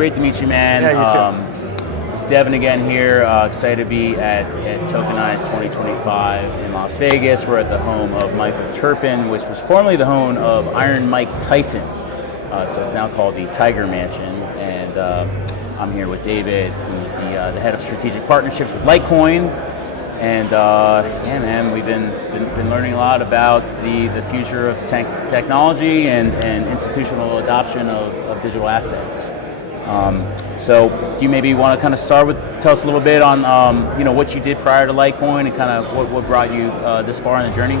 great to meet you, man. Yeah, you too. Devin again here, excited to be at Tokenize 2025 in Las Vegas. We're at the home of Michael Turpin, which was formerly the home of Iron Mike Tyson. So it's now called the Tiger Mansion. And I'm here with David, who's the head of strategic partnerships with Litecoin. And yeah, man, we've been learning a lot about the future of technology and institutional adoption of digital assets. So do you maybe want to kind of tell us a little bit on what you did prior to Litecoin and kind of what brought you this far on the journey?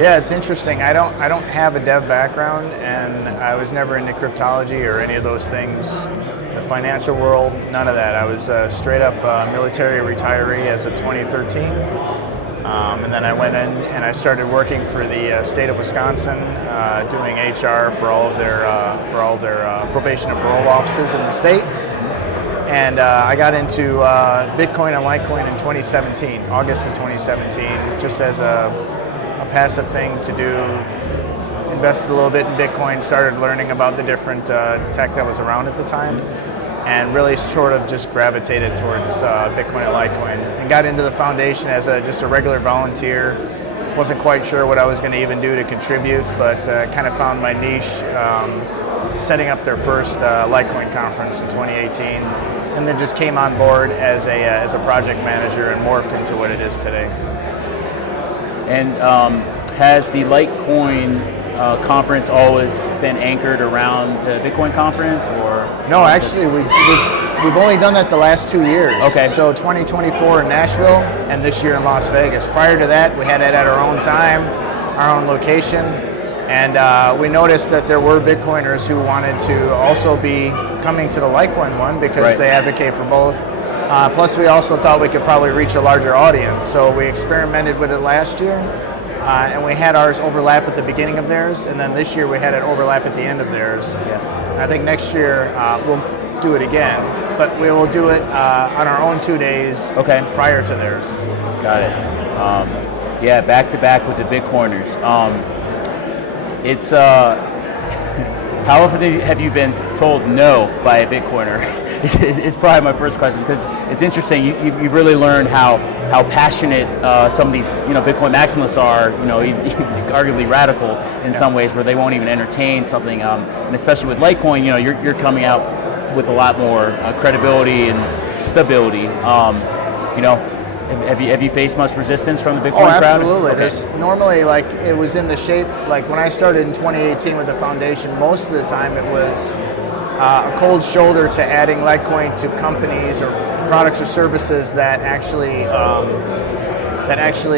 Yeah, it's interesting. I don't have a dev background, and I was never into cryptology or any of those things. The financial world, none of that. I was straight up military retiree as of 2013. And then I went in and I started working for the state of Wisconsin, doing HR for all of their probation and parole offices in the state. And I got into Bitcoin and Litecoin in 2017, August of 2017, just as a passive thing to do. Invested a little bit in Bitcoin, started learning about the different tech that was around at the time, and really sort of just gravitated towards Bitcoin and Litecoin, and got into the foundation as just a regular volunteer. Wasn't quite sure what I was going to even do to contribute, but kind of found my niche setting up their first Litecoin conference in 2018, and then just came on board as a project manager and morphed into what it is today. And has the Litecoin conference always been anchored around the Bitcoin conference, or? No, actually, we've only done that the last 2 years. Okay. So 2024 in Nashville, and this year in Las Vegas. Prior to that, we had it at our own time, our own location, and we noticed that there were Bitcoiners who wanted to also be coming to the Litecoin one because they advocate for both. Plus, we also thought we could probably reach a larger audience, so we experimented with it last year. And we had ours overlap at the beginning of theirs, and then this year we had it overlap at the end of theirs. Yeah. I think next year we'll do it again, but we will do it on our own 2 days prior to theirs. Got it. Yeah, back to back with the Bitcoiners. It's how often have you been told no by a Bitcoiner? Is probably my first question, because it's interesting. You've really learned how passionate some of these Bitcoin maximalists are. Even arguably radical in some ways, where they won't even entertain something. And especially with Litecoin, you're coming out with a lot more credibility and stability. Have you faced much resistance from the Bitcoin crowd? Absolutely. Okay. Normally, it was in the shape, when I started in 2018 with the foundation, most of the time it was a cold shoulder to adding Litecoin to companies or products or services that actually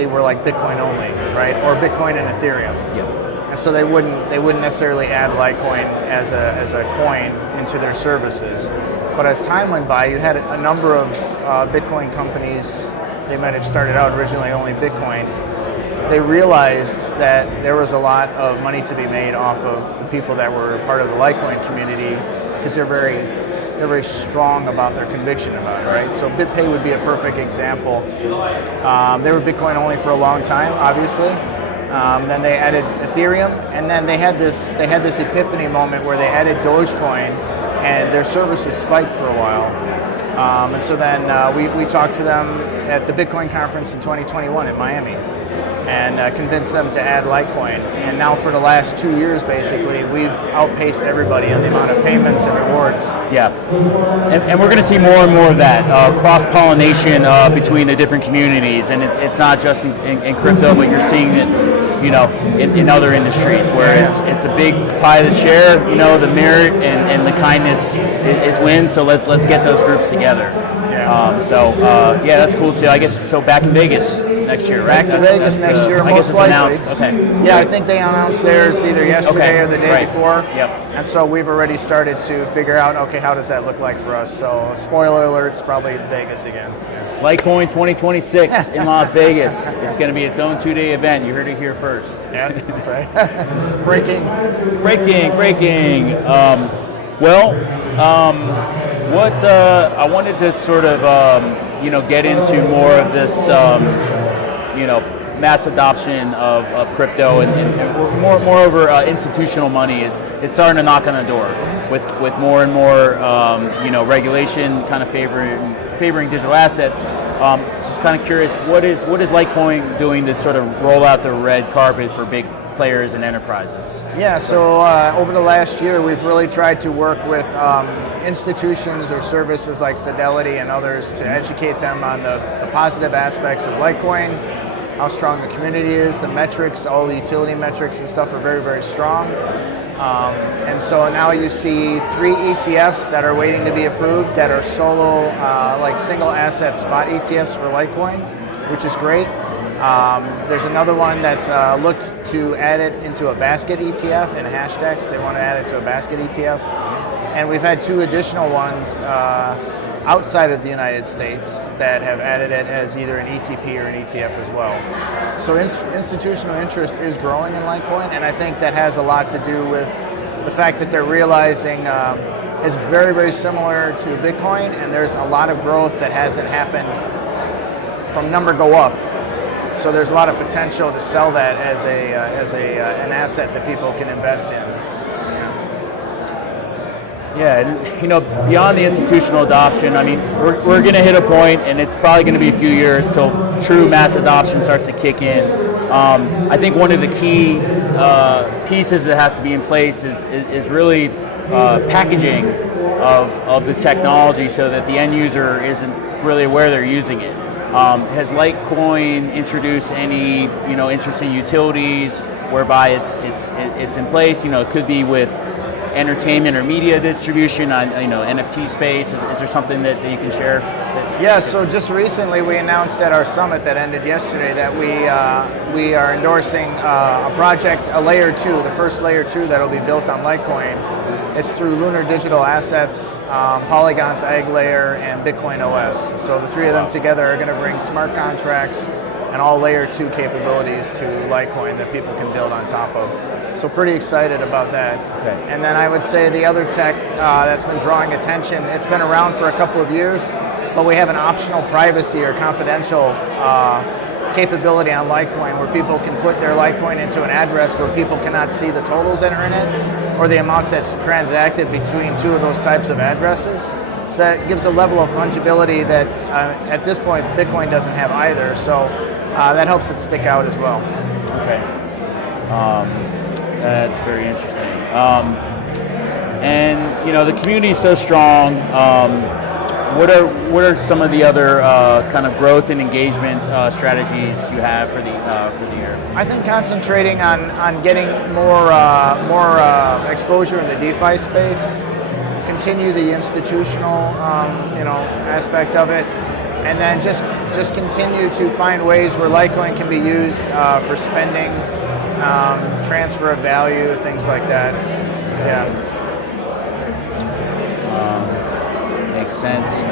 were like Bitcoin only, right? Or Bitcoin and Ethereum. Yep. And so they wouldn't necessarily add Litecoin as a coin into their services. But as time went by, you had a number of Bitcoin companies. They might have started out originally only Bitcoin. They realized that there was a lot of money to be made off of the people that were part of the Litecoin community, because they're very strong about their conviction about it, right? So BitPay would be a perfect example. They were Bitcoin only for a long time, obviously. Then they added Ethereum, and then they had this epiphany moment where they added Dogecoin, and their services spiked for a while. And so then we talked to them at the Bitcoin conference in 2021 in Miami, and convinced them to add Litecoin. And now for the last 2 years, basically, we've outpaced everybody on the amount of payments and rewards. Yeah, and we're going to see more and more of that cross-pollination between the different communities. And it's not just in crypto, but you're seeing it, in other industries where it's a big pie to share. The merit and the kindness is wins. So let's get those groups together. Yeah, that's cool to see. I guess so. Back in Vegas next year, right? Back to Vegas next year, I guess it's most likely. announced. Okay. Yeah, I think they announced theirs either yesterday or the day before. Yep. And so we've already started to figure out, how does that look like for us? So spoiler alert, it's probably Vegas again. Litecoin 2026 in Las Vegas. It's going to be its own 2-day event. You heard it here first. Yeah, that's right. Breaking. What I wanted to sort of, get into more of this, mass adoption of crypto and moreover institutional money it's starting to knock on the door with more and more regulation kind of favoring digital assets. Just kind of curious, what is Litecoin doing to sort of roll out the red carpet for big players and enterprises? Yeah, so over the last year, we've really tried to work with institutions or services like Fidelity and others to educate them on the positive aspects of Litecoin, how strong the community is, the metrics, all the utility metrics and stuff are very, very strong. And so now you see 3 ETFs that are waiting to be approved that are solo, like single asset spot ETFs for Litecoin, which is great. There's another one that's looked to add it into a basket ETF in Hashdex. They want to add it to a basket ETF. And we've had 2 additional ones outside of the United States that have added it as either an ETP or an ETF as well. So institutional interest is growing in Litecoin, and I think that has a lot to do with the fact that they're realizing it's very, very similar to Bitcoin, and there's a lot of growth that hasn't happened from number go up. So there's a lot of potential to sell that as an asset that people can invest in. Yeah, and beyond the institutional adoption, I mean, we're going to hit a point, and it's probably going to be a few years till true mass adoption starts to kick in. I think one of the key pieces that has to be in place is really packaging of the technology so that the end user isn't really aware they're using it. Has Litecoin introduced any interesting utilities whereby it's in place? It could be with entertainment or media distribution on NFT space. Is there something that you can share? Yeah, so just recently we announced at our summit that ended yesterday that we are endorsing a project, a layer 2, the first layer 2 that will be built on Litecoin. It's through Lunar Digital Assets, Polygon's Egg Layer, and Bitcoin OS. So the 3 of them together are going to bring smart contracts and all layer 2 capabilities to Litecoin that people can build on top of. So pretty excited about that. Okay. And then I would say the other tech that's been drawing attention, it's been around for a couple of years, but we have an optional privacy or confidential capability on Litecoin where people can put their Litecoin into an address where people cannot see the totals that are in it or the amounts that's transacted between 2 of those types of addresses. So that gives a level of fungibility that at this point Bitcoin doesn't have either. So that helps it stick out as well. Okay. That's very interesting. And the community is so strong. What are some of the other kind of growth and engagement strategies you have for the year? I think concentrating on getting more exposure in the DeFi space, continue the institutional aspect of it, and then just continue to find ways where Litecoin can be used for spending, transfer of value, things like that. Yeah. Makes sense.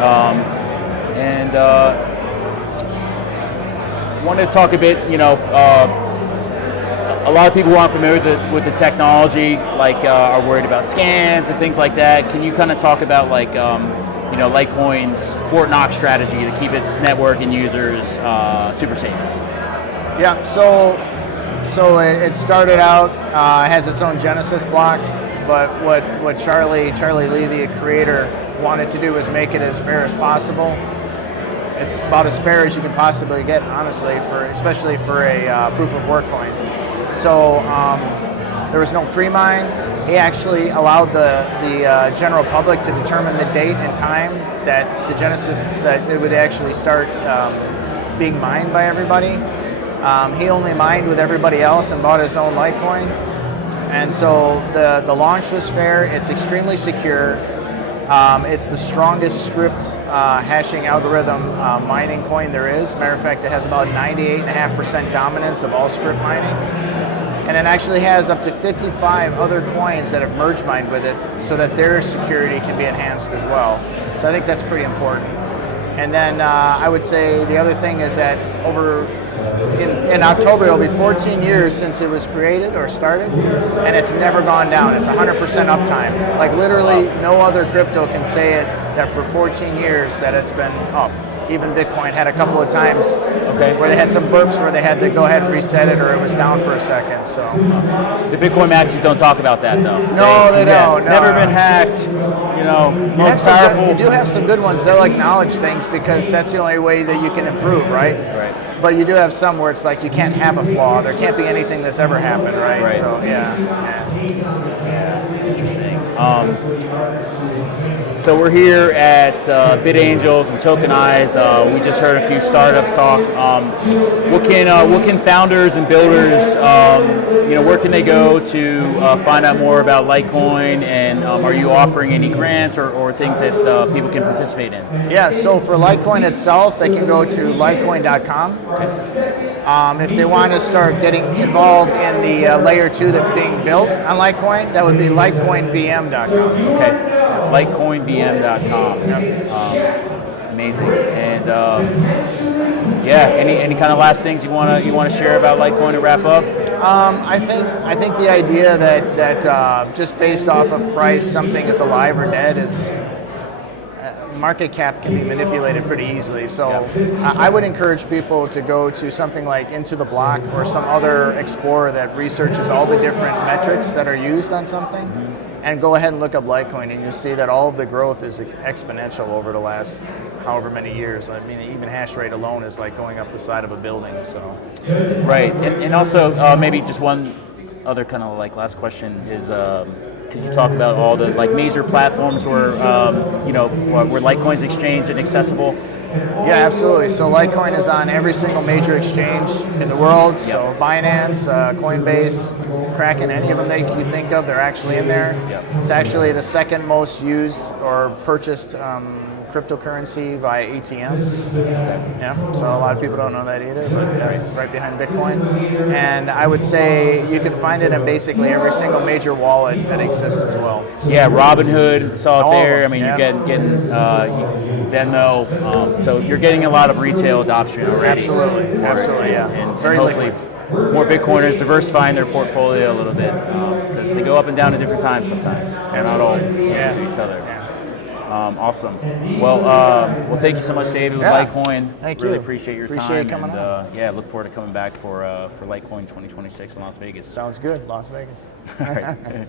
And want to talk a bit, a lot of who aren't familiar with the technology, are worried about scams and things like that. Can you kind of talk about Litecoin's Fort Knox strategy to keep its network and users super safe? Yeah, so it started out, has its own Genesis block, but what Charlie Lee, the creator, wanted to do was make it as fair as possible. It's about as fair as you can possibly get, honestly, especially for a proof of work coin. So there was no pre-mine. He actually allowed the general public to determine the date and time that the Genesis, that it would actually start being mined by everybody. He only mined with everybody else and bought his own Litecoin. And so the launch was fair. It's extremely secure. It's the strongest script hashing algorithm mining coin there is. Matter of fact, it has about 98.5% dominance of all script mining. And it actually has up to 55 other coins that have merge mined with it so that their security can be enhanced as well. So I think that's pretty important. And then I would say the other thing is that in October, it'll be 14 years since it was created or started, and it's never gone down. It's 100% uptime. Like literally no other crypto can say it that for 14 years that it's been up, even Bitcoin had a couple of times Okay. where they had some burps where they had to go ahead and reset it, or it was down for a second. So The Bitcoin maxis don't talk about that though. No, they don't. No, Never no. been hacked. You know, you, have most some powerful. good, you do have some good ones. They'll acknowledge things because that's the only way that you can improve, right? Right. But you do have some where it's like you can't have a flaw. There can't be anything that's ever happened, right? Right. So yeah. Yeah, interesting. So we're here at BitAngels and Tokenize. We just heard a few startups talk. What can founders and builders, where can they go to find out more about Litecoin? And are you offering any grants or things that people can participate in? Yeah, so for Litecoin itself, they can go to litecoin.com. If they want to start getting involved in the layer 2 that's being built on Litecoin, that would be litecoinvm.com. Okay, litecoinvm.com. Amazing. And any kind of last things you want to share about Litecoin to wrap up? I think the idea that just based off of price, something is alive or dead is market cap can be manipulated pretty easily. So I would encourage people to go to something like Into the Block or some other explorer that researches all the different metrics that are used on something, and go ahead and look up Litecoin, and you'll see that all of the growth is exponential over the last however many years. I mean, even hash rate alone is like going up the side of a building. So right, and also maybe just one other kind of like last question is. Could you talk about all the like major platforms where where Litecoin's exchanged and accessible? Yeah, absolutely. So Litecoin is on every single major exchange in the world. So Binance, Coinbase, Kraken, any of them that you think of, they're actually in there. It's actually the second most used or purchased cryptocurrency via ATMs. Yeah, so a lot of people don't know that either, but right behind Bitcoin. And I would say you can find it in basically every single major wallet that exists as well. Yeah, Robinhood, saw it All of there. them, I mean, yeah. you're getting Venmo, so you're getting a lot of retail adoption already. Absolutely, yeah. And Very hopefully liquid. more Bitcoiners diversifying their portfolio a little bit because they go up and down at different times sometimes. They're not all each other. Yeah. Awesome. Well, thank you so much, David, with Litecoin. Thank you. Really appreciate your Appreciate time. coming on. Look forward to coming back for Litecoin 2026 in Las Vegas. Sounds good, Las Vegas. All right.